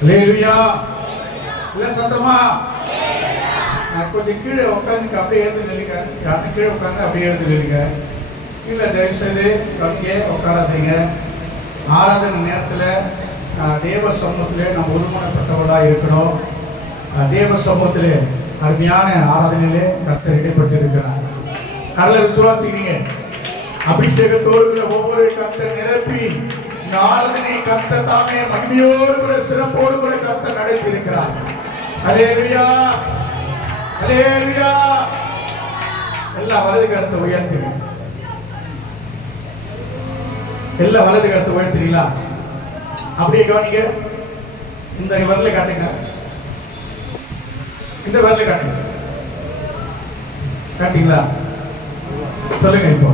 அல்லேலூயா. இல்ல சத்தமா கொஞ்சம் கீழே உட்காந்து அப்படியே எழுந்து நில்லுங்க. யாரும் கீழே உட்காந்து அப்படியே எழுந்து நில்லுங்க. கீழே தயவு செய்து கவிங்க உட்காராதீங்க. ஆராதனை நேரத்தில் தேவ சமூகத்தில் நம்ம ஒருமனப்பட்டவர்களாக இருக்கணும். தேவ சமூகத்திலே அருமையான ஆராதனையிலே கர்த்தர் இடைப்பட்டு இருக்கிறார். அதில் விசுவாசிக்கிறீங்க. அபிஷேகத்தோடு கூட ஒவ்வொரு கர்த்தர் நிரப்பி இந்த ஆராதனை கர்த்தர் தாமே மகிமையோடு கூட சிறப்போடு கூட கர்த்தர் நடத்தி இருக்கிறார். அல்லேலூயா, அல்லேலூயா. எல்லா வலது கருத்தை உயர்த்துங்க. எல்லா வலது கருத்தை உயர்த்துறீங்களா? அப்படியே கவனிங்க. இந்த வரல காட்டுங்க. இந்த வரல காட்டுங்க. காட்டீங்களா? சொல்லுங்க. இப்போ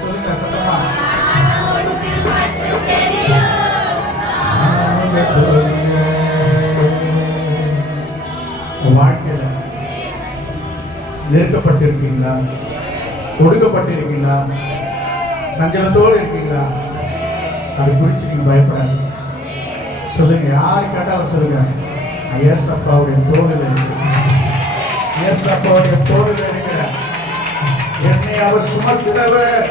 சொல்லுங்க சத்தமா. வாழ்க்கையில நெருக்கப்பட்டிருக்கீங்களா? ஒடுக்கப்பட்டிருக்கீங்களா? சஞ்சலத்தோடு இருக்கீங்களா? அது குறித்து நீங்க பயப்படாது. சொல்லுங்க. யாரு கேட்டாலும் சொல்லுங்க. ஏசப்பாவுடைய தோளில் இருக்கு. ஏசப்பாவுடைய தோளில் இருக்கிற என்னை அவர் சுமக்கிறவர்.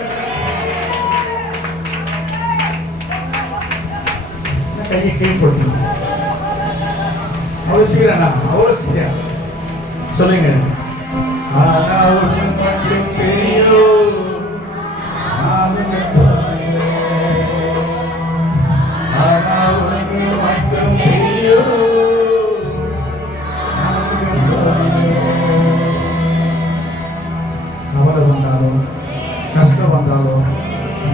கையை கீழ்படுத்து. அவசியம் அவசியம். சொல்லுங்க. ஆனா ஒன்று மட்டும் தெரியும். கவலை வந்தாலும், கஷ்டம் வந்தாலும்,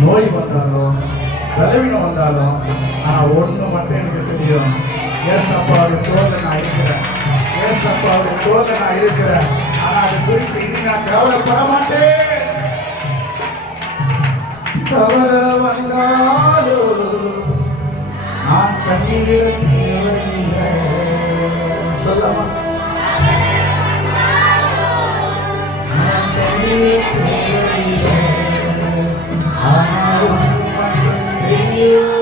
நோய் வந்தாலும், பலவீனம் வந்தாலும், ஆனால் ஒன்று மட்டும் எனக்கு தெரியும். ஏசப்பாவுடைய தோல்ல நான் இருக்கிறேன். ஏசப்பாவுடைய தோல்ல நான் இருக்கிறேன். ஆனால் அது குறித்து இனி நான் கவலைப்பட மாட்டேன். கவலை வந்தாலும் நான் கண்ணீரிட தேவையில்லை. சொல்லமா? நான் கண்ணீரிட தேவையில்லை. ஆனால் மட்டும் தெரியும்.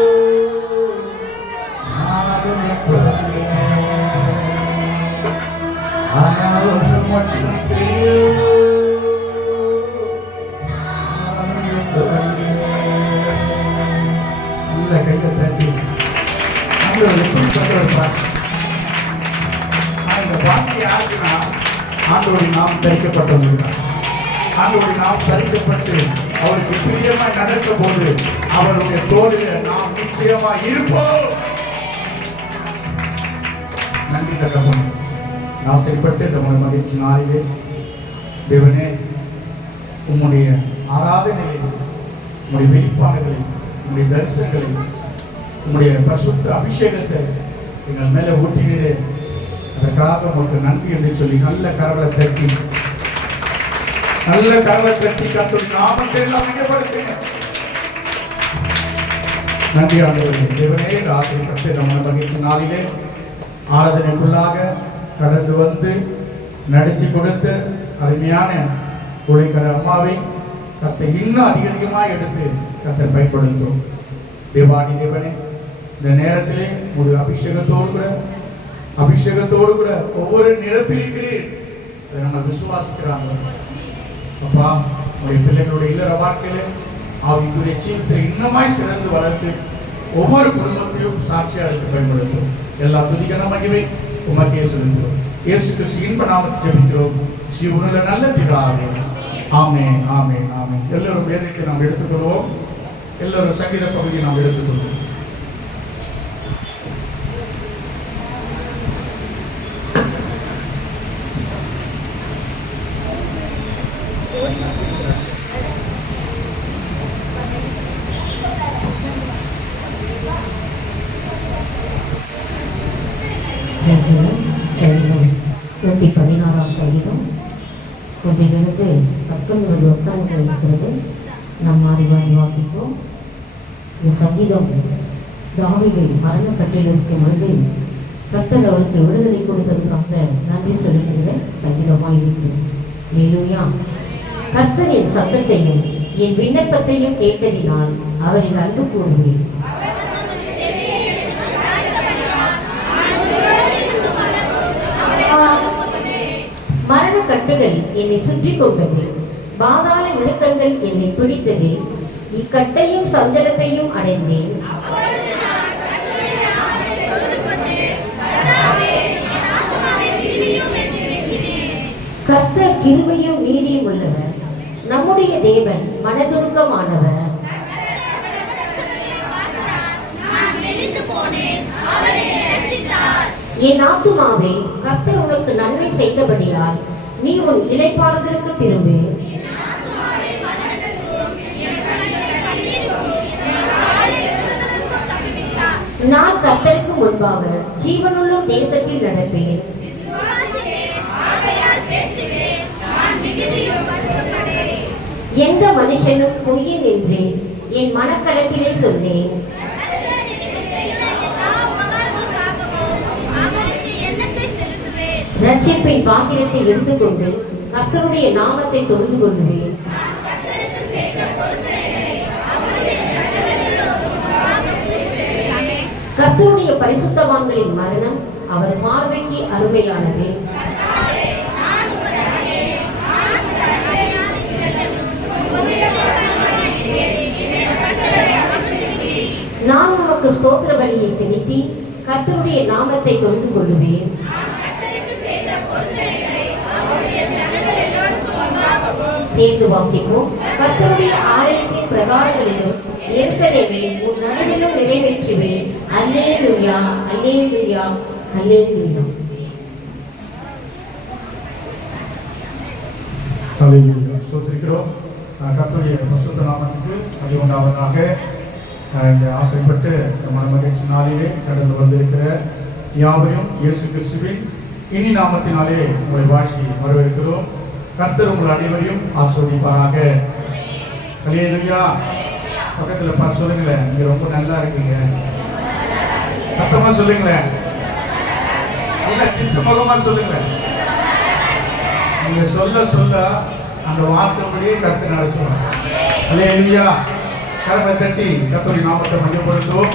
ஆனால் ஒன்று மட்டும் தெரியும். கையை தட்டி இந்த வார்த்தை யாருக்குன்னா ஆண்டவருடைய நாம் தரிக்கப்பட்டவர்கள். ஆண்டவருடைய நாம் தரிக்கப்பட்டு அவருக்கு பிரியமாய் நடக்கும் போது அவருடைய தோளில் நாம் நிச்சயமாய் இருப்போம். நன்றி தகப்பன். நாம் செயல்பட்டு இந்த மகிழ்ச்சி நாளிலே தேவனே உம்முடைய ஆராதனைகளை, உம்முடைய வெளிப்பாடுகளை, உம்முடைய தரிசனங்களை, உம்முடைய பரிசுத்த அபிஷேகத்தை எங்கள் மேலே ஊட்டினீரே. அதற்காக உங்களுக்கு நன்றி என்று சொல்லி நல்ல கரங்களை தட்டி கர்த்தருடைய நாமத்தை எல்லாம் மையப்படுத்துங்க. நன்றி ஆண்டவரே. தேவனே ஆசைப்பட்டு நம்ம மகிழ்ச்சி நாளிலே ஆராதனைக்குள்ளாக கடந்து வந்து நடத்தி கொடுத்த அருமையான உழைக்கிற அம்மாவை கர்த்தர் இன்னும் அதிகமாக எடுத்து கர்த்தர் பயன்படுத்தும். தேவாதி தேவனே, இந்த நேரத்திலே ஒரு அபிஷேகத்தோடு கூட ஒவ்வொரு நிரப்பியிருக்கிறீர். அதை நம்ம விசுவாசிக்கிறாங்க. அப்பா, உடைய பிள்ளைகளுடைய இல்லற வாழ்க்கையில அவங்களுடைய ஜீவித்தை இன்னமாய் சிறந்து வளர்த்து ஒவ்வொரு குடும்பத்தையும் சாட்சியாக எடுத்து பயன்படுத்தும். எல்லா துதிகன மகிமை உமக்கே செலுத்துகிறோம். இயேசு கிறிஸ்து இன்ப நாமத்தை ஜெபிக்கிறோம். சிவனுள்ள நல்ல பிதாவே. ஆமென், ஆமென், ஆமென். எல்லோரும் வேதத்தை நாம் எடுத்துக்கொள்வோம். எல்லோரும் சங்கீத பகுதியை நாம் எடுத்துக்கொள்வோம். சங்கீதம் 116 சங்கீதம் 1 19 வசனங்கள் இருக்கிறது. நாம் அறிவாய் வாசிப்போம். இந்த சங்கீதம் தாவீது மரணக்கட்டில் இருக்கும் பொழுது கர்த்தர் அவருக்கு விடுதலை கொடுத்ததுக்காக நன்றி செலுத்துகிற சங்கீதமாக இருக்கிறது. அல்லேலூயா. கர்த்தரின் சத்தத்தையும் என் விண்ணப்பத்தையும் கேட்டதினால் அவரின் அன்பு கூறுவேன். மரண கட்டுகள் என்னை சுற்றி கொண்டது, பாதாள இடுக்கண்கள் என்னை பிடித்தது. இக்கட்டையும் சஞ்சலத்தையும் அடைந்தேன். கர்த்தர் கிருபையும் நீதியும் உள்ளவர், நம்முடைய தேவன் மனதுருக்கமானவர். என் ஆத்துமாவே, கர்த்தர் உனக்கு நன்மை செய்தபடியால் நீ உன் இளைப்பாறுதலுக்கு திரும்பு. நான் கர்த்தருக்கு முன்பாக ஜீவனுள்ள தேசத்தில் நடப்பேன். எந்த மனுஷனும் பொய்யில் என்று என் மனக்கலத்திலே சொன்னேன். ரட்சிப்பின் பாத்திரத்தை எடுத்துக்கொண்டு கர்த்தருடைய நாமத்தை தொழுது கொள்வேன். கர்த்தருடைய பரிசுத்தவான்களின் மரணம் அவர் பார்வைக்கு அருமையானது. நான் உமக்கு ஸ்தோத்திர பலியை செலுத்தி கர்த்தருடைய நாமத்தை தொழுது கொள்வேன். சேர்ந்து வாசிப்போம். கர்த்தருடைய ஆலயத்தின் பிரகாரங்களிலும் எருசலேமே உன் நடுவிலும் நிறைவேற்றுவேன். அல்லேலூயா, அல்லேலூயா, அல்லேலூயா. ஸ்தோத்திரிக்கிறோம். கர்த்தருடைய பரிசுத்த நாமத்துக்கு அது உண்டாவதாக. ஆசைப்பட்டு மன மகிழ்ச்சி நாளிலே கடந்து வந்திருக்கிற யாவையும் இயேசு கிறிஸ்துவின் இனி நாமத்தினாலே உங்களை வாழ்த்தி வரவேற்கிறோம். கர்த்தர் உங்கள் அனைவரையும் ஆசீர்வதிப்பாராக. அல்லேலூயா. பக்கத்தில் பார்த்து சொல்லுங்களேன், நீங்க ரொம்ப நல்லா இருக்கீங்க. சத்தமா சொல்லுங்களேன், இல்ல சித்தமுகமா சொல்லுங்களேன். நீங்க சொல்ல சொல்ல அந்த வார்த்தைப்படியே கர்த்தர் நடத்துவார். அல்லேலூயா. கரங்களை தட்டி கர்த்தருடைய நாமத்தை மையப்படுத்துவோம்.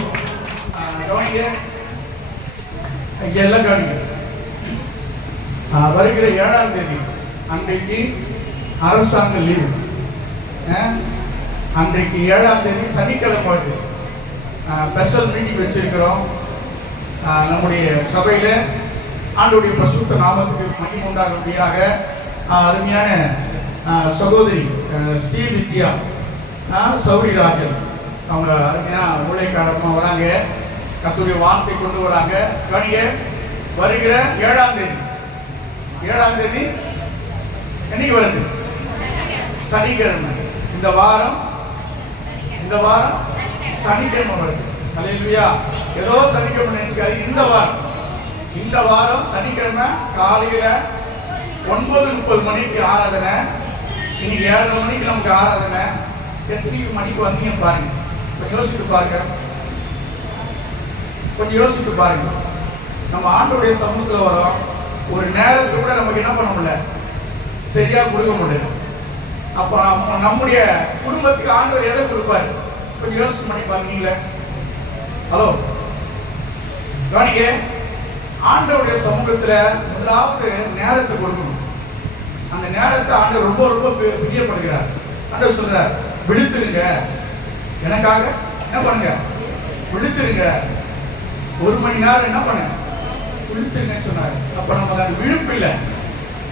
கவனிங்க, இங்க எல்லாம் கவனிங்க. வருகிற 7ஆம் தேதி அன்றைக்கு அரசாங்க லீவு. அன்றைக்கு 7ஆம் தேதி சனிக்கிழமை ஸ்பெஷல் மீட்டிங் வச்சிருக்கிறோம். நம்முடைய சபையில் ஆண்டவருடைய பரிசுத்த நாமத்துக்கு மகிமை உண்டாகும்படியாக அருமையான சகோதரி ஸ்ரீ வித்யா சௌரிராஜன் அவங்க அருமையாக ஊழியக்காரமாக வராங்க. கர்த்தருடைய வார்த்தை கொண்டு வராங்க. கவனிங்க, வருகிற 7ஆம் தேதி. 7ஆம் தேதி என்னைக்கு வருது? சனிக்கிழமை. இந்த வாரம் சனிக்கிழமை வருது. அல்லேலூயா. ஏதோ சனிக்கிழமை நினைச்சுக்காது. இந்த வாரம் சனிக்கிழமை காலையில 9:30 மணிக்கு ஆராதனை. இன்னைக்கு 7:30 மணிக்கு நமக்கு ஆராதனை. எத்தனை மணிக்கு வந்தீங்க பாருங்க. கொஞ்சம் யோசித்து பாருங்க. நம்ம ஆண்டவருடைய சமூகத்தில் வரோம். ஒரு நேரத்தை கூட நமக்கு என்ன பண்ண முடியல, சரியா கொடுக்க முடியல. அப்போ நம்முடைய குடும்பத்துக்கு ஆண்டவர் எதை கொடுப்பாரு? கொஞ்சம் யோசனை பண்ணி பாருங்களே. ஹலோ, கவனிங்க. ஆண்டவருடைய சமூகத்துல முதலாவது நேரத்தை கொடுக்கணும். அந்த நேரத்தை ஆண்டவர் ரொம்ப ரொம்ப பிரியப்படுகிறார். ஆண்டவர் சொல்றார், விழுத்துருங்க, எனக்காக என்ன பண்ணுங்க, விழுத்துருங்க. 1 மணி நேரம் என்ன பண்ண விழுத்துருங்கன்னு சொன்னார். அப்ப நமக்கு அந்த விழுப்பு இல்லை.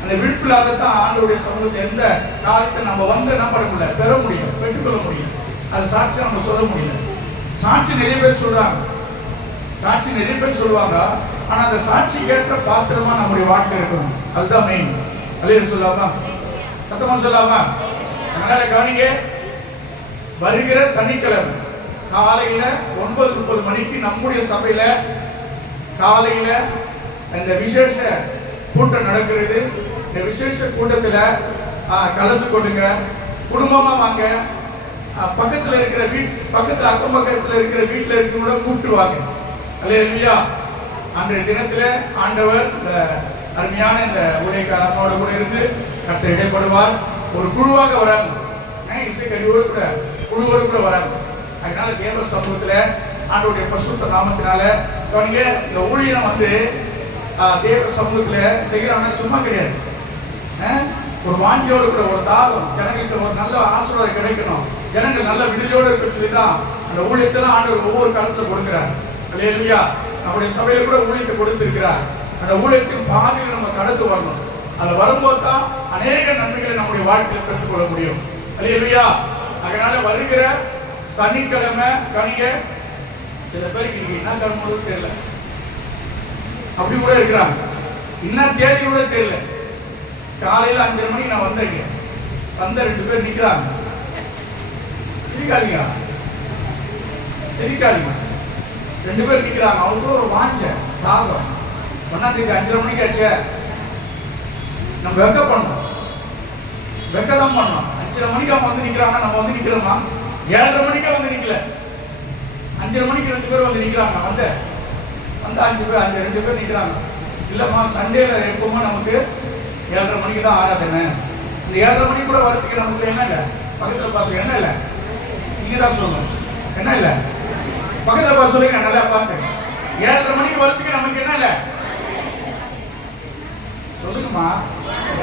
அந்த விழுப்பு இல்லாததான் ஆண்டவருடைய சமூகத்தை எந்த காலத்தை நம்ம வந்து என்ன பண்ண முடியல, பெற முடியும், பெற்றுக்கொள்ள முடியும். அது சாட்சி நம்ம சொல்ல முடியல. சாட்சி நிறைய பேர் சொல்லுவாங்க. ஆனா அந்த சாட்சி ஏற்ற பாத்திரமா நம்முடைய வாழ்க்கை இருக்கணும். அதுதான் மெயின். அல்லேலூயா சொல்லாமா, சத்தமா சொல்லாமா. அதனால கவனிங்க, வருகிற சனிக்கிழமை காலையில 9:30 மணிக்கு நம்முடைய சபையில காலையில இந்த விசேஷ கூட்டம் நடக்கிறது. இந்த விசேஷ கூட்டத்துல கலந்து கொள்ளுங்க. குடும்பமா வாங்க. பக்கத்துல இருக்கிற பக்கத்துல அக்கம் பக்கத்துல இருக்கிற வீட்டுல இருக்கிறவங்கள கூப்பிட்டு வாங்க. அல்லேலூயா. அன்றைய தினத்துல ஆண்டவர் அருமையான இந்த ஊழியக்காரமோட கூட இருந்து கர்த்தர் இடைப்படுவார். ஒரு குழுவாக வராங்க, இசைக்கருவியோடு கூட குழுவோடு கூட வராங்க. அதனால தேவ சமூகத்துல ஆண்டவருடைய பரிசுத்த நாமத்தினால கவனிங்க, இந்த ஊழியம் வந்து தேவ சமூகத்துல செய்யறாங்கன்னா சும்மா கிடையாது. ஒரு வாஞ்சியோடு கூட, ஒரு தாகம், ஜனங்களுக்கு ஒரு நல்ல ஆசீர்வாதம் கிடைக்கணும், ஜனங்கள் நல்ல விடுதலையோடு இருக்க சொல்லி தான் அந்த ஊழியத்தெல்லாம் ஆண்டவர் ஒவ்வொரு காலத்துல கொடுக்கிறார். அல்லேலூயா. நம்முடைய சபையில கூட ஊழியத்தை கொடுத்திருக்கிறார். அந்த ஊழியத்தின் பாதையில் நம்ம கடந்து வரணும். அது வரும்போது தான் அநேக நன்மைகளை நம்முடைய வாழ்க்கையில பெற்றுக்கொள்ள முடியும். அல்லேலூயா. அதனால வருகிற சனிக்கிழமை கணிக சில பேருக்கு இன்னைக்கு என்ன கிழமை தெரியல, அப்படி கூட இருக்கிறாங்க. இன்னும் தேதி கூட தெரியல. காலையில 5:30 மணிக்கு நான் வந்தேங்க, வந்த 2 பேர் நிக்கிறாங்க. சிரிக்காதீங்க, சிரிக்காதீங்க. 2 பேர் நிக்கிறாங்க. அவங்களுக்கு ஒரு வாஞ்ச தாகம். 1ஆம் தேதி 5:30 மணிக்கு ஆச்சு, நம்ம வெக்க பண்ணோம், வெக்க தான் பண்ணோம். 5:30 மணிக்கு அவங்க வந்து நிக்கிறாங்க, நம்ம வந்து நிக்கிறோமா? 7:30 மணிக்கே வந்து நிக்கல, 5:30 மணிக்கு 2 பேர் வந்து நிக்கிறாங்க. வந்து 5 பேர் 2 பேர் நிக்கிறாங்க. இல்லம்மா, சண்டேல எப்பவுமே நமக்கு 7:30 மணிக்கு தான் ஆராதனை. இந்த 7:30 மணிக்கு கூட வரதுக்கு நமக்கு என்ன இல்லை, பக்கத்தில் பார்த்து என்ன இல்லை, நீங்க தான் சொல்லணும். என்ன இல்லை, பக்கத்தில் பார்த்து சொல்லுங்க, நல்லா பார்த்து. 7:30 மணிக்கு வரதுக்கு நமக்கு என்ன இல்லை சொல்லுங்கம்மா.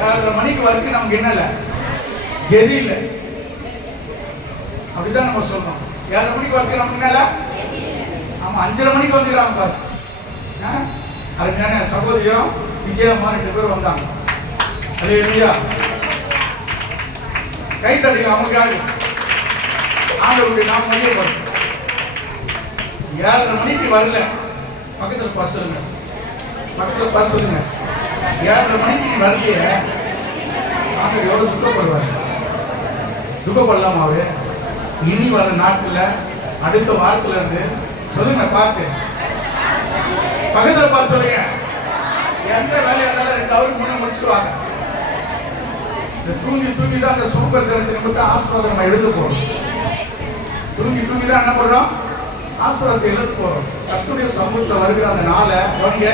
7:30 மணிக்கு வரதுக்கு நமக்கு என்ன இல்லை, கெதி இல்லை. அப்படிதான் நம்ம சொல்லணும். 7:30 மணிக்கு வரதுக்கு நமக்கு என்ன இல்லை. ஆமா, 5:30 மணிக்கு வந்துடுறாங்க பாரு. அருமையான சகோதரியும் விஜயம்மா 2 பேர் வந்தாங்க. அல்லேலூயா. கை தட்டுங்க அவங்களுக்காக. ஆண்டவருடைய நாம மகிமைப்படும். 7:30 மணிக்கு வரல, பக்கத்தில் பார்த்து சொல்லுங்க, பக்கத்தில் பார்த்து சொல்லுங்க. 7:30 மணிக்கு நீ வரலையே, ஆண்டவர் எவ்வளவு துக்கப்படுவார். துக்கப்படலாமாவே? இனி வர நாட்கள்ல அடுத்த வாரத்துல இருந்து சொல்லுங்க, பார்த்து பக்கத்துல பார்த்து சொல்லுங்க. எந்த வேலையா இருந்தாலும் 2 ஹவருக்கு முன்னே முடிச்சுடுவாங்க. இந்த தூங்கி தான் அந்த சூப்பர் தரத்தின் மட்டும் ஆசீர்வாதம் நம்ம எழுத போறோம். தூங்கி தான் என்ன பண்றோம், ஆசீர்வாதத்தை எழுத போறோம். கர்த்தருடைய சமூகத்துல வருகிற அந்த நாளை கவனிங்க,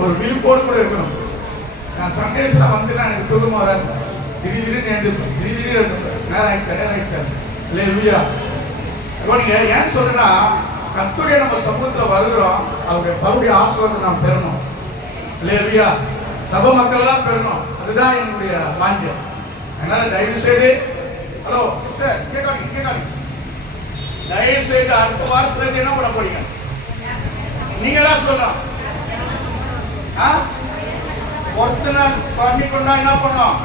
ஒரு விழிப்போடு கூட இருக்கணும். நான் சண்டேஸ்ல வந்து எனக்கு தூக்கமா வராது, திடீர்னு எழுந்துப்பேன். நேரம் ஆயிடுச்சு. அல்லேலூயா. கவனிங்க, ஏன் சொல்றேன்னா, கர்த்தருடைய நம்ம சமூகத்துல வருகிறோம், அவருடைய பருடைய ஆசீர்வாதத்தை நாம் பெறணும். அல்லேலூயா. சபை மக்கள் எல்லாம் பெறணும், அதுதான் என்னுடைய வாஞ்சை. அதனால தயவு செய்து, ஹலோ சிஸ்டர், இங்கே தயவு செய்து அடுத்த வாரத்துல என்ன பண்ண போறீங்க, நீங்க தான் சொல்லணும். ஒருத்தனை பண்ணி கொண்டா என்ன பண்ணோம்,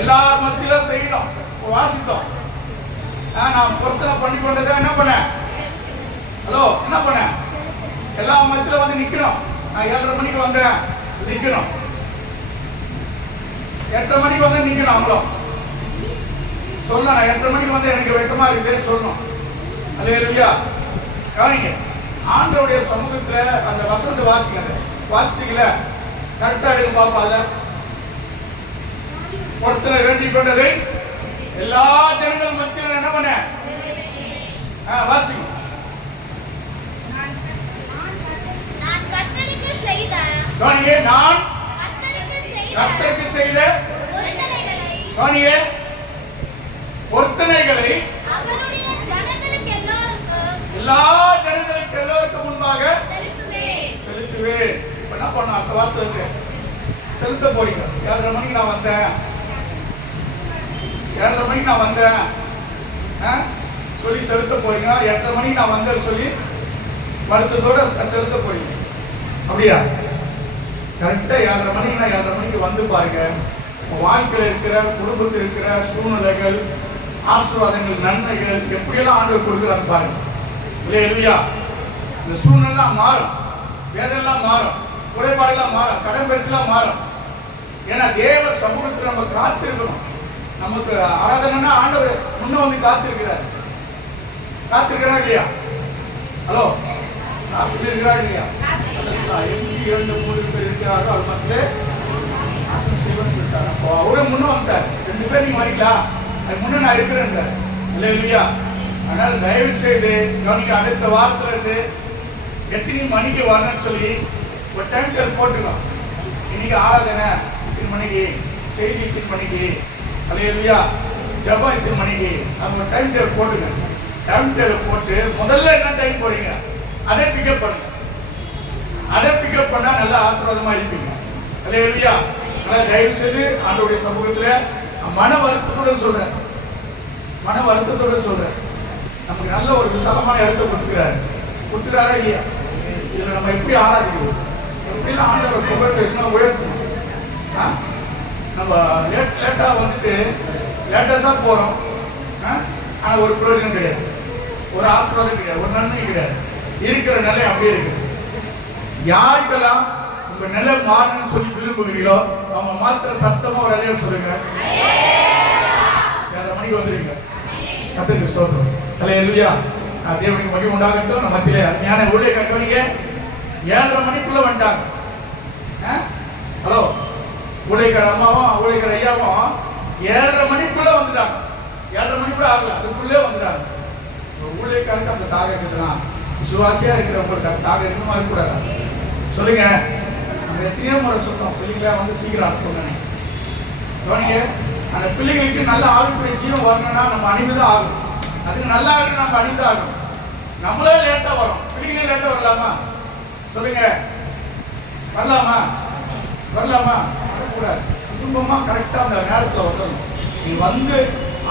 எல்லார் மத்தியிலும் செய்யணும். வாசித்தோம், நான் பொருத்தனை பண்ணி கொண்டதை என்ன பண்ணேன், ஹலோ என்ன பண்ணேன், எல்லா மத்தியில வந்து நிக்கணும். நான் 7:30 மணிக்கு வந்தேன், நிக்கணும். 8:30 மணிக்கு வந்து நிக்கணும். அவங்களும் சொல்லணும், நான் 8:30 மணிக்கு வந்து எனக்கு வெட்டமா இருக்குது சொல்லணும். அல்லேலூயா. கவனிங்க, ஆண்டவருடைய சமூகத்துல அந்த வசனத்தை வாசித்தீங்களா, கரெக்டா எடுக்க பாப்பா. அதுல ஒருத்தரை வேண்டிக் கொண்டதை எல்லா ஜனங்கள் மத்தியிலும் என்ன பண்ண வாசிக்கும். நான் கர்த்தருக்கு செய்த பொருத்தனைகளை எல்லா ஜனங்களுக்கு எல்லோருக்கும் முன்பாக செலுத்துவேன். இப்ப என்ன பண்ண, அடுத்த வார்த்தை செலுத்த போறீங்க. 7:30 மணிக்கு நான் வந்தேன், 7:30 மணிக்கு நான் வந்தேன் சொல்லி செலுத்த போறீங்க. 8:30 மணிக்கு நான் வந்தேன்னு சொல்லி வருத்தத்தோட செலுத்த போறீங்க. அப்படியா? கரெக்டா 7:30 மணிக்கு நான் 7:30 மணிக்கு வந்து பாருங்க. வாழ்க்கையில் இருக்கிற, குடும்பத்தில் இருக்கிற சூழ்நிலைகள், ஆசீர்வாதங்கள், நன்மைகள் எப்படியெல்லாம் ஆண்டவர் கொடுக்குறான்னு பாருங்க. இல்லையா? இந்த சூழ்நிலை மாறும், வேதெல்லாம் மாறும், குறைபாடெல்லாம் மாறும், கடன் பயிற்சியெல்லாம் மாறும். ஏன்னா தேவ சமூகத்தில் நம்ம காத்திருக்கணும். நமக்கு ஆராதனைனா ஆண்டவர் முன்ன வந்து காத்திருக்கிறார் இல்லையா? ஹலோ, காத்திருக்கிறார் இல்லையா? 2-3 பேர் இருக்கிறாரோ அது மக்களே செய்வன்னு சொல்லிட்டாரு. அப்போ அவரே முன்ன வந்துட்டார். 2 பேர் நீங்க வரீங்களா, அது முன்ன நான் இருக்கிறேன் இல்லையா? அதனால தயவு செய்து கவனிக்க, அடுத்த வாரத்துல இருந்து எத்தனை மணிக்கு வரணும்னு சொல்லி ஒரு டைம் டேபிள் போட்டுக்கலாம். இன்னைக்கு ஆராதனை 3 மணிக்கு, செய்தி இத்தனை மணிக்கு, அல்லேலூயா, ஜெபம் இத்தனை மணிக்கு, அவங்க டைம் டேபிள் போட்டுங்க. டைம் டேபிள் போட்டு முதல்ல என்ன டைம் போறீங்க அதை பிக்கப் பண்ணுங்க. அதை பிக்கப் பண்ணா நல்ல ஆசீர்வாதமா இருப்பீங்க. அல்லேலூயா. அதனால தயவு செய்து ஆண்டவருடைய சமூகத்துல மன வருத்தத்தோட சொல்றேன், மன வருத்தத்தோட சொல்றேன், நமக்கு நல்ல ஒரு விசாலமான இடத்தை கொடுத்துக்கிறாரா இல்லையா? இதுல நம்ம எப்படி ஆராதிக்கிறோம், எப்படிலாம் ஆண்டவர் புகழ்ந்து இன்னும் உயர்த்தணும். நம்ம லேட்டா வந்துட்டு லேட்டஸா போறோம், ஆனா ஒரு பிரயோஜனம் கிடையாது, ஒரு ஆசீர்வாதம் கிடையாது, ஒரு நன்மை கிடையாது. இருக்கிற நிலை அப்படியே இருக்கு. யாருக்கெல்லாம் உங்க நிலை மாறணும்னு சொல்லி விரும்புகிறீங்களோ அவங்க மாத்திர சத்தமா ஒரு அலைய சொல்லுங்க. 7:30 மணிக்கு வந்துருங்க. கர்த்தருக்கு ஸ்தோத்திரம். அல்லேலூயா. தேவனுக்கு மகிமை உண்டாகட்டும். நம்ம மத்தியிலே அருமையான ஊழியக்காரங்க 7:30 மணிக்குள்ள வந்துட்டாங்க. ஹலோ, ஊழியக்கார அம்மாவும் ஊழியக்கார ஐயாவும் 7:30 மணிக்குள்ள வந்துட்டாங்க. 7:30 மணி கூட ஆகல, அதுக்குள்ளே வந்துட்டாங்க. ஊழியக்காரருக்கு அந்த தாகம் இருக்குதுன்னா விசுவாசியா இருக்கிறவங்களுக்கு அந்த தாகம் இருக்குமா இருக்கக்கூடாது? சொல்லுங்க. நம்ம எத்தனையோ முறை சொல்றோம், பிள்ளைங்களா வந்து சீக்கிரம் அனுப்புங்க. கவனிங்க, அந்த பிள்ளைங்களுக்கு நல்ல ஆவிக்குரிய ஜீவம் வரணும்னா நம்ம அணிந்துதான் ஆகும். அதுக்கு நல்லா இருக்கு, நம்ம அணிந்து ஆகும். நம்மளே லேட்டா வரோம், பிள்ளைங்களே லேட்டா வரலாமா? சொல்லுங்க, வரலாமா? வரலாமா? வரக்கூடாது. குடும்பமா கரெக்டா அந்த நேரத்துல வந்துடணும். நீ வந்து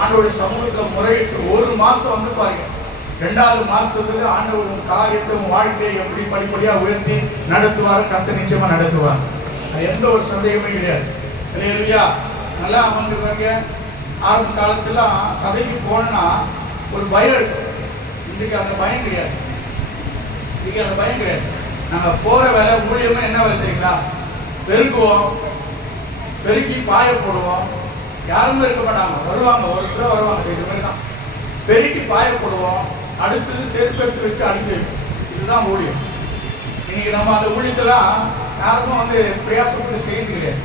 ஆண்டவருடைய சமூகத்துல முறையிட்டு 1 மாசம் வந்து பாருங்க. 2வது மாசத்துக்கு ஆண்டவர் உன் காரியத்தை, உன் வாழ்க்கையை எப்படி படிப்படியா உயர்த்தி நடத்துவார். கர்த்தர் நிச்சயமா நடத்துவார். அது எந்த ஒரு சந்தேகமே கிடையாது. அல்லேலூயா. நல்லா அமர்ந்துருவாங்க. ஆரம்ப காலத்துல சபைக்கு போனா ஒரு பயம் இருக்கும். இன்னைக்கு அந்த பயம் கிடையாது. இன்னைக்கு அந்த பயம் கிடையாது. நாங்க போற வேலை ஊழியமா என்ன வேலை தெரியுங்களா? பெருக்குவோம், பெருக்கி பாய போடுவோம். யாருமே இருக்க மாட்டாங்க, வருவாங்க, ஒரு கிலோ வருவாங்க. இது மாதிரி தான் பெருக்கி பாய போடுவோம். அடுத்தது செருப்பெடுத்து வச்சு அனுப்பி வைப்போம். இதுதான் ஊழியம். இன்னைக்கு நம்ம அந்த ஊழியத்தெல்லாம் யாருக்கும் வந்து பிரயாசப்பட்டு செய்யறது கிடையாது.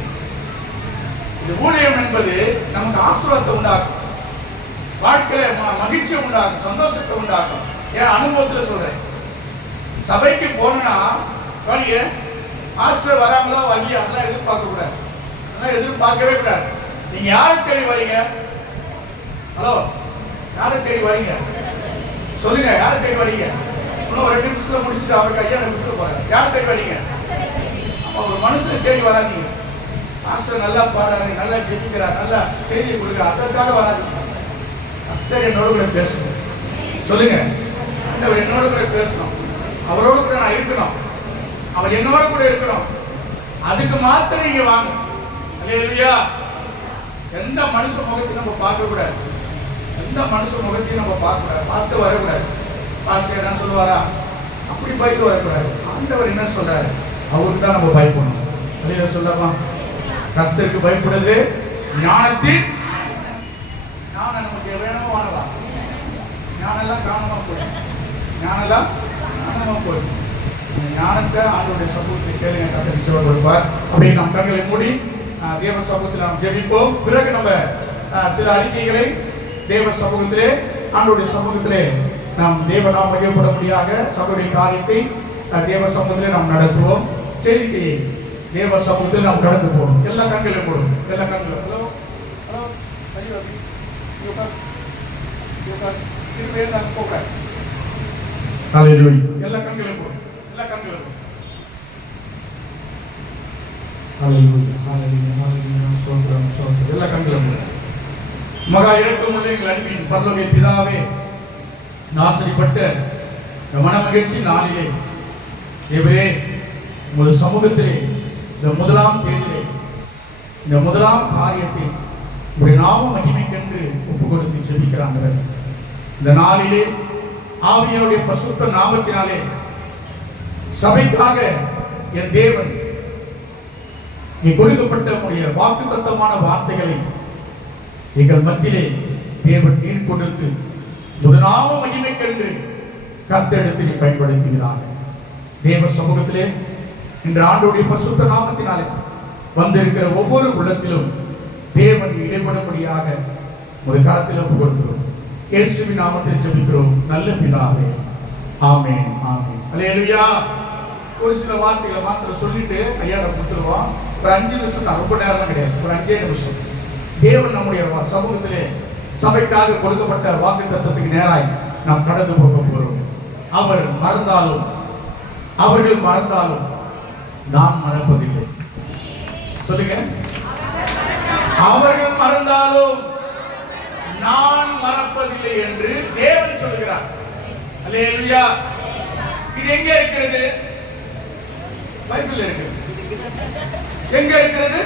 இந்த ஊழியம் என்பது நமக்கு ஆசீர்வாதத்தை உண்டாக்கும், வாழ்க்கையில மகிழ்ச்சியை உண்டாக்கும், சந்தோஷத்தை உண்டாக்கும். என் அனுபவத்துல சொல்றேன். சபைக்கு போனா வழிய மாஸ்டர் வராங்களோ வரலையோ அதெல்லாம் எதிர்பார்க்க கூடாது, அதெல்லாம் எதிர்பார்க்கவே கூடாது. நீங்க யாரை தேடி வரீங்க? ஹலோ, யாரை தேடி வரீங்க? சொல்லுங்க, யாரை தேடி வரீங்க? இன்னும் 2 நிமிஷத்துல முடிச்சுட்டு அவருக்கு ஐயா நான் விட்டு போறேன். யாரை தேடி வரீங்க? அப்ப ஒரு மனுஷனை தேடி வராதீங்க. மாஸ்டர் நல்லா பாடுறாரு, நல்லா ஜெபிக்கிறார், நல்லா செய்தியை கொடுக்க, அதற்காக வராதீங்க. கர்த்தர் என்னோட கூட பேசணும். சொல்லுங்க, அவர் என்னோட கூட பேசணும், அவரோட கூட நான் இருக்கணும், அவர் என்னோட கூட இருக்கணும். அதுக்கு மாத்திரம் நீங்க வாங்க. அல்லேலூயா. எந்த மனுஷ முகத்தையும் நம்ம பார்க்க கூடாது, எந்த மனுஷ முகத்தையும் நம்ம பார்க்க கூடாது, பார்த்து வரக்கூடாது. பாஸ்டர் என்ன சொல்லுவாரா அப்படி பயந்து வரக்கூடாது. ஆண்டவர் என்ன சொல்றாரு அவருக்கு தான் நம்ம பயப்படணும். அல்லேலூயா. சொல்லலாமா? கர்த்தருக்கு பயப்படுறது ஞானத்தின் ஞானம். நமக்கு வேணுமோ வாங்கவா? ஞானெல்லாம் காணாம போயிடும், ஞானெல்லாம் காணாம போயிடும். ஞானத்தை ஆண்டவருடைய சமூகத்தை கேளுங்க, கர்த்தர் நிச்சயமா கொடுப்பார். அப்படி நாம் கண்களை மூடி தேவ சமூகத்தில் நாம் ஜெபிப்போம். பிறகு நம்ம சில அறிக்கைகளை தேவ சமூகத்திலே, ஆண்டவருடைய சமூகத்திலே நாம் தேவ நாம் மகிழப்படும்படியாக சபையுடைய காரியத்தை தேவ சமூகத்திலே நாம் நடத்துவோம். செய்தியை தேவ சமூகத்தில் நாம் கடந்து போகணும். எல்லா கண்களையும் போடும், எல்லா கண்களும். ஹலோ ஹலோ, போகிறேன். எல்லா கண்களையும் போடும், எல்லா கண்களும் போடும். எல்லா கண்களும் போடும். மகா இரக்கமுள்ள எங்கள் அன்பின் பரலோக பிதாவே, நாசரிப்பட்ட மனமகிழ்ச்சி நாளிலே தேவரே உமது சமூகத்திலே இந்த முதலாம் தேதியிலே இந்த முதலாம் காரியத்தை உடைய நாம மகிமைக்கென்று ஒப்பு கொடுத்து ஜெபிக்கிறாங்க. இந்த நாளிலே ஆவியனுடைய பசுத்த நாமத்தினாலே சபைக்காக என் தேவன் நீ கொடுக்கப்பட்ட உடைய வாக்குத்தத்தமான வார்த்தைகளை எங்கள் மத்தியிலே தேவன் நீர் கொடுத்து முதலாம மகிமைக்கென்று கர்த்தரிடத்தில் நீ பயன்படுத்துகிறார். தேவ சமூகத்திலே இன்று ஆண்டவருடைய பரிசுத்த நாமத்தினாலே வந்திருக்கிற ஒவ்வொரு உள்ளத்திலும் தேவன் இடைபடும்படியாக ஒரு கரத்தில் ஒப்புக் கொடுக்கிறோம். இயேசுவின் நாமத்தில் ஜெபிக்கிறோம் நல்ல பிதாவே. ஆமென், ஆமென். அல்லேலூயா. ஒரு சில வார்த்தைகளை மாத்திரம் சொல்லிட்டு ஐயா நம்ம கொடுத்துருவோம். ஒரு 5 நிமிஷம் தான், ரொம்ப நேரம்லாம் கிடையாது, ஒரு 5 நிமிஷம். தேவன் நம்முடைய சமூகத்திலே சபைக்காக கொடுக்கப்பட்ட வாக்கு தத்துவத்துக்கு நேராய் நாம் கடந்து போக போறோம். அவர்கள் மறந்தாலும் நான் மறப்பதில்லை. சொல்லுங்க, அவர்கள் மறந்தாலும் நான் மறப்பதில்லை என்று தேவன் சொல்லுகிறார். அல்லேலூயா. இது எங்க இருக்கிறது? பைபிள்ல இருக்கு. எங்க இருக்கிறது?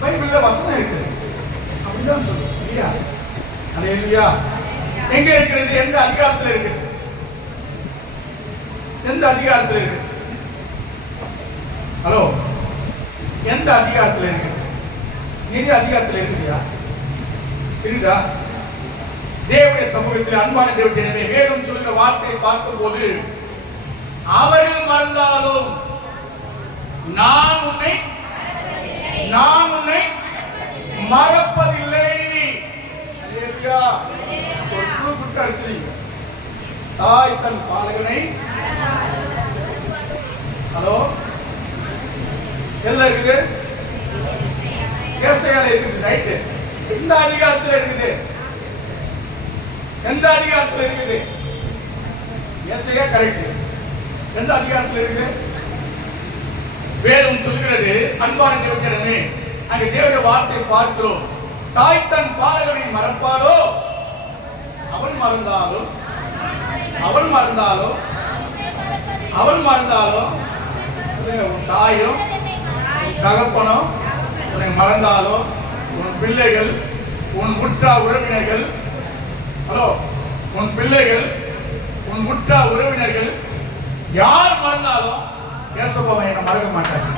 பைபிள்ல வசனம் இருக்குது. அப்படிதான் சொல்லுங்க இல்லையா? அல்லேலூயா. எங்க இருக்கிறது? எந்த அதிகாரத்தில் இருக்குது? எந்த அதிகாரத்தில் இருக்கு? ஹலோ, எந்த அதிகாரத்தில் இருக்கு? நிறைய அதிகாரத்தில் இருக்குதா? இருக்குதா? தேவனுடைய சமூகத்தில் அன்பான தேவஜனமே, வேதம் சொல்கிற வார்த்தையை பார்க்கும்போது அவர்கள் மறந்தாலும் நான் உன்னை மறப்பதில்லை. அல்லேலூயா. ஒரு குழு குட்டா இருக்கிறீங்க. தாய் தன் பாலகனை, ஹலோ, எதுல இருக்குது? ஏசாயால இருக்குது. ரைட். எந்த அதிகாரத்தில் இருக்குது? எந்த அதிகாரத்தில் இருக்குது? ஏசாயா கரெக்ட். எந்த அதிகாரத்தில் இருக்குது? வேதம் சொல்கிறது, அன்பான தேவஜனமே, அங்கே தேவனுடைய வார்த்தையை பார்க்கிறோம். தாய் தன் பாலகனை மறப்பாலோ? அவள் மறந்தாலோ உன் தாயும் தகப்பனும் உன்னை மறந்தாலோ, உன் பிள்ளைகள், உன் உற்றார் உறவினர்கள், ஹலோ, உன் பிள்ளைகள், உன் உற்றார் உறவினர்கள் யார் மறந்தாலும் ஏசப்பா என்னை மறக்க மாட்டாங்க.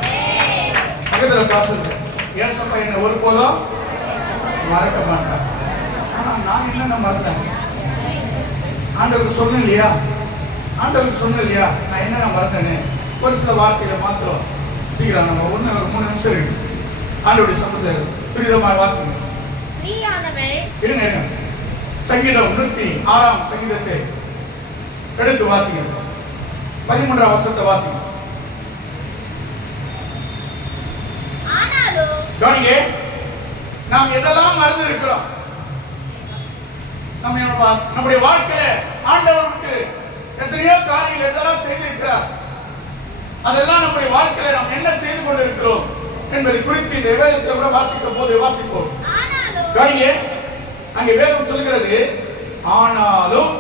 பக்கத்தில் பார்த்து, ஏசப்பா என்னை ஒருபோதும் மறக்க மாட்டாங்க. ஆனால் நான் என்ன மறந்தேன்? ஆண்டவருக்கு சொன்னேன் இல்லையா? நான் என்ன மறந்தேன்னு ஒரு சில வார்த்தைகளை மாத்திரம் சீக்கிரம் நம்ம ஒரு 3 நிமிஷம் இருக்கு. ஆண்டவருடைய சம்பந்த துரிதமாக வாசிங்க. இருங்க, சங்கீதம் 106 சங்கீதத்தை எடுத்து வாசிங்க. 13 வசனத்தை வாசிங்க. கவனிங்க, நாம் எதெல்லாம் மறந்து இருக்கிறோம்? நம்முடைய வாழ்க்கையில ஆண்டவருக்கு எத்தனையோ காரியங்கள் எதெல்லாம் செய்திருக்கிறார். அதெல்லாம் நம்முடைய வாழ்க்கையில நாம் என்ன செய்து கொண்டு இருக்கிறோம் என்பதை குறித்து இந்த வேதத்தை கூட வாசிப்போம். கவனிங்க, அங்கே வேதம் சொல்கிறது, ஆனாலும்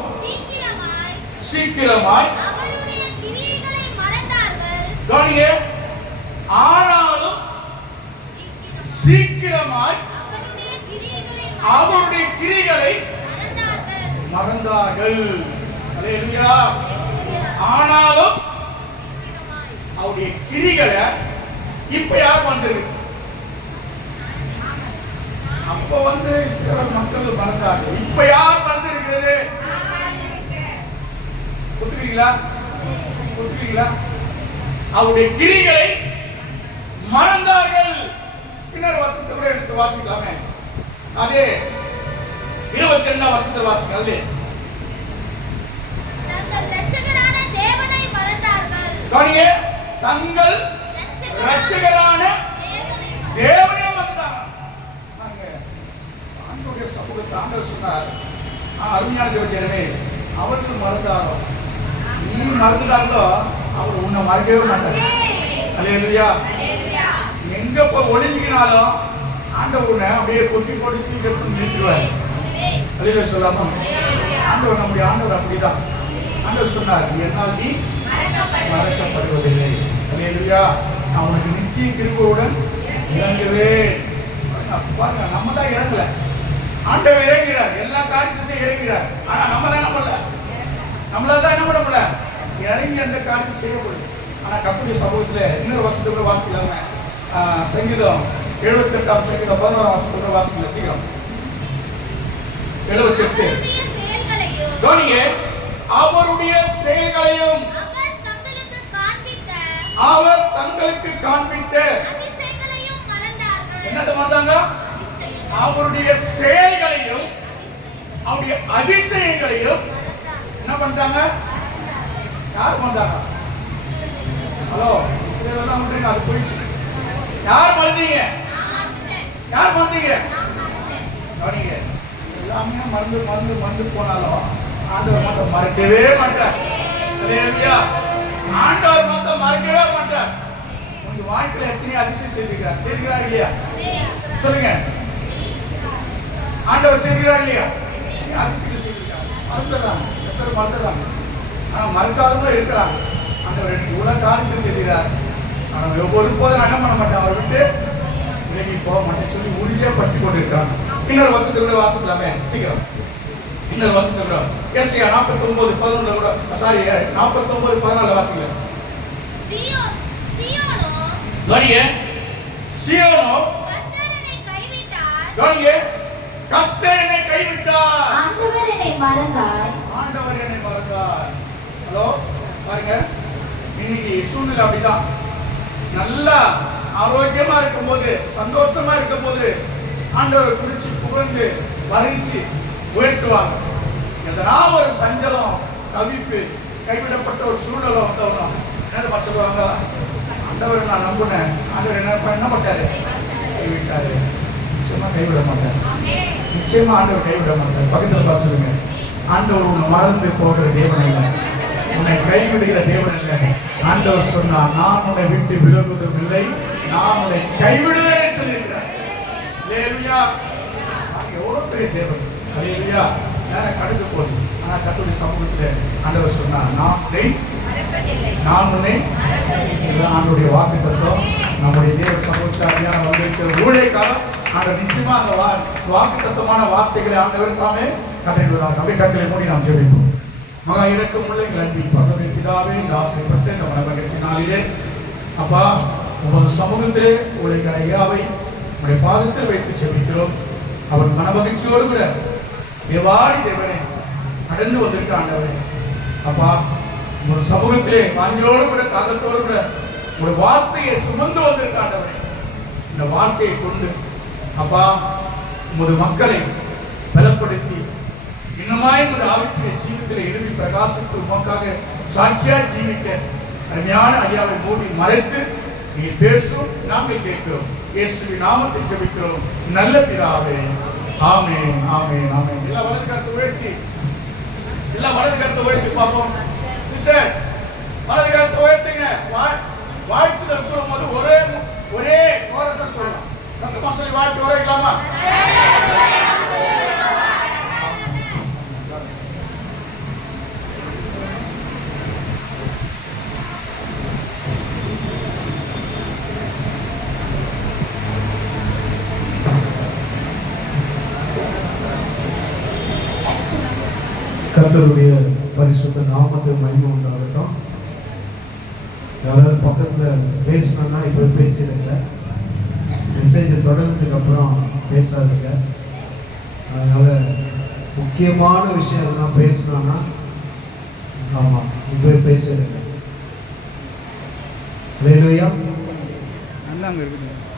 சீக்கிரமாய் கவனிங்க, ஆனாலும் சீக்கிரமாய் அவருடைய கிரிகளை மறந்தார்கள். அல்லேலூயா. ஆனாலும் அவருடைய கிரிகளை இப்ப யார் வந்திருக்கு? அப்ப இஸ்ரவேல் மக்கள் மறந்தார்கள். இப்ப யார் மறந்திருக்கிறது? ஒத்துக்கிறீங்களா? அவருடைய கிரிகளை மறந்தார்கள். இன்னொரு வசனத்தை கூட எடுத்து வாசிக்கலாமே. அதே 22 வசனத்தை வாசிங்க. அதுல கவனிங்க, தங்கள் இரட்சகரான தேவனை மறந்தாங்க. ஆண்டவருடைய சமூகத்தை ஆண்டவர் சொன்னார், அருமையான தேவஜனமே, அவர்கள் மறந்தாரோ, நீ மறந்துட்டாங்களோ அவர் உன்னை மறக்கவே மாட்டார். அல்லேலூயா. எங்க போய் ஒளிஞ்சிக்கினாலும் ஆண்டவர் உன்னை அப்படியே கொட்டி கொட்டி தீர்த்து நிறுத்துவார். அல்லேலூயா சொல்லாமா? ஆண்டவர், நம்முடைய ஆண்டவர் அப்படிதான். ஆண்டவர் சொன்னார், என்னால் நீ மறக்கப்படுவதில்லை. அல்லேலூயா. நான் உனக்கு நித்திய கிருபையுடன் இறங்குவே. பாருங்க, நம்ம தான் இறங்கல, ஆண்டவர் இறங்கிறார். எல்லா காரியத்தையும் இறங்கிறார். ஆனா நம்ம தான் நம்மளால தான் என்ன பண்ண முடியல, இறங்கி அந்த காரியத்தை செய்யப்படுது. ஆனா கர்த்தருடைய சமூகத்துல இன்னொரு வசனத்தை வாசிக்கலாங்க. சங்கீதம் 78 சங்கீதம் 11 வசனத்தை வாசிக்கல. சீக்கிரம் 78. கவனிங்க, அவருடைய செயல்களையும் அவர் தங்களுக்கு காண்பித்த என்னது மறந்தாங்க? அவருடைய செயல்களையும் அவருடைய அதிசயங்களையும் என்ன பண்றாங்க? யார் பண்றாங்க? ஹலோ, சிலதெல்லாம் விட்டுருங்க, அது போயிடுச்சு. யார் மறந்தீங்க? யார் மறந்தீங்க? கவனிங்க, எல்லாமே மறந்து மறந்து மறந்து போனாலும் ஆண்டவர் மட்டும் மறக்கவே மாட்டார். அல்லேலூயா. ஆண்டவர் மட்டும் மறக்கவே மாட்டார். உங்க வாழ்க்கையில எத்தனை அதிசயம் செய்திருக்கிறார் இல்லையா? சொல்லுங்க. ஆண்டவர் செய்கிறார் இல்லையா? அதிசயம் செய்திருக்கார். மறந்துடுறாங்க, எப்பவும் மறந்துடுறாங்க. ஆனா மறக்காதவங்க இருக்கிறாங்க. ஆண்டவர் எனக்கு இவ்வளவு காரியத்தை செய்கிறார். ஆனா ஒவ்வொரு போதும் என்ன பண்ண மாட்டேன், அவர் விட்டு விலகி போக மாட்டேன்னு சொல்லி உறுதியா பற்றி கொண்டு இருக்காங்க. இன்னொரு வருஷத்துக்கு கூட வாசிக்கலாமே, சீக்கிரம். இன்னொரு வருஷத்துக்கு கூட ஏசாயா 49:11 கூட, சாரி 49:14 வாசிக்கல. கவனிங்க, சீயோனோ கர்த்தர் என்னை கைவிட்டார். கவனிங்க, கர்த்தர் என்னை கைவிட்டார். ஆண்டவர் என்னை மறந்தார். ஆண்டவர் என்னை மறந்தார். ஹலோ, பாருங்க, இன்னைக்கு சூழ்நிலை அப்படிதான். நல்லா ஆரோக்கியமா இருக்கும்போது, சந்தோஷமா இருக்கும்போது ஆண்டவர் குறிச்சு புகழ்ந்து வரிச்சு உயர்த்துவாங்க. எதனால் ஒரு சஞ்சலம், தவிப்பு, கைவிடப்பட்ட ஒரு சூழ்நிலை வந்தவனும் என்ன சொல்லுவாங்க, ஆண்டவர் நான் நம்புனேன், ஆண்டவர் என்ன பண்ணாரு, கைவிட்டாரு. நிச்சயமா கைவிட மாட்டார். நிச்சயமா ஆண்டவர் கைவிட மாட்டார். பக்கத்துல பார்த்து சொல்லுங்க, ஆண்டவர் உன்னை மறந்து போகிற தேவன் இல்லை, உன்னை கைவிடுகிற தேவன் இல்லை. ஆண்டவர் சொன்னார், நான் உன்னை விட்டு விலகுவதும் இல்லை, நான் உன்னை கைவிடுவேன் என்று சொல்லியிருக்கிறார். அல்லேலூயா. எவ்வளவு பெரிய தேவன். அல்லேலூயா. நேரம் கடந்து போகுது, ஆனா கர்த்தருடைய சமூகத்தில் ஆண்டவர் சொன்னார், நான் உன்னை ஆண்டவருடைய வாக்கு தத்துவம். நம்முடைய தேவ சமூகத்தில் அருமையான வந்திருக்கிற ஊழியக்காலம் ஆண்டவர் நிச்சயமா அந்த வாக்கு தத்துவமான வார்த்தைகளை ஆண்டவர் தாமே கட்டளையிடுவார். அப்படியே கட்டளை மூடி நாம் ஜெபிப்போம். மகா இரக்கமுள்ள எங்கள் அன்பின் பரலோக பிதாவே, இந்த ஆசைப்பட்ட இந்த மனமகிழ்ச்சி நாளிலே அப்பா உமது சமூகத்திலே உழைக்கிற ஐயாவை உடைய பாதத்தில் வைத்து ஜெபிக்கிறோம். அவர் மனமகிழ்ச்சியோடு கூட தேவாடி தேவனே கடந்து வந்திருக்க ஆண்டவரே அப்பா, உங்க சமூகத்திலே வாஞ்சோடு கூட தாகத்தோடு கூட ஒரு வார்த்தையை சுமந்து வந்திருக்க ஆண்டவரே, இந்த வார்த்தையை கொண்டு அப்பா உமது மக்களை பலப்படுத்தி இன்னுமாய் உமது ஆவிக்குரிய ஜீவித்திலே எழுதி பிரகாசித்து உமக்காக சாட்சியா ஜீவிக்க அருமையான ஐயாவை மூடி மறைத்து நீ பேசும் நாங்கள் கேட்கிறோம். இயேசுவின் நாமத்தில் ஜெபிக்கிறோம் நல்ல பிதாவே. ஆமென், ஆமென், ஆமென். எல்லாம் வலது கரத்தை உயர்த்தி, எல்லாம் வலது கரத்தை உயர்த்தி பார்ப்போம். சிஸ்டர், வலது கரத்தை உயர்த்துங்க. வாழ்த்துதல் கூறும்போது ஒரே கோரஸா சொல்லலாம். சத்தமா சொல்லி வாழ்த்து உரைக்கலாமா? கர்த்தருடைய பரிசுத்த நாமத்தை மகிமை உண்டாகட்டும். யாராவது பக்கத்தில் பேசணும்னா இப்போ பேசிடுங்க. மெசேஜை தொடர்ந்ததுக்கு அப்புறம் பேசாதுங்க. அதனால முக்கியமான விஷயம் எதனா பேசணும்னா ஆமாம் இப்போ பேசிடுங்க. வேலையா நல்லா இருக்குது.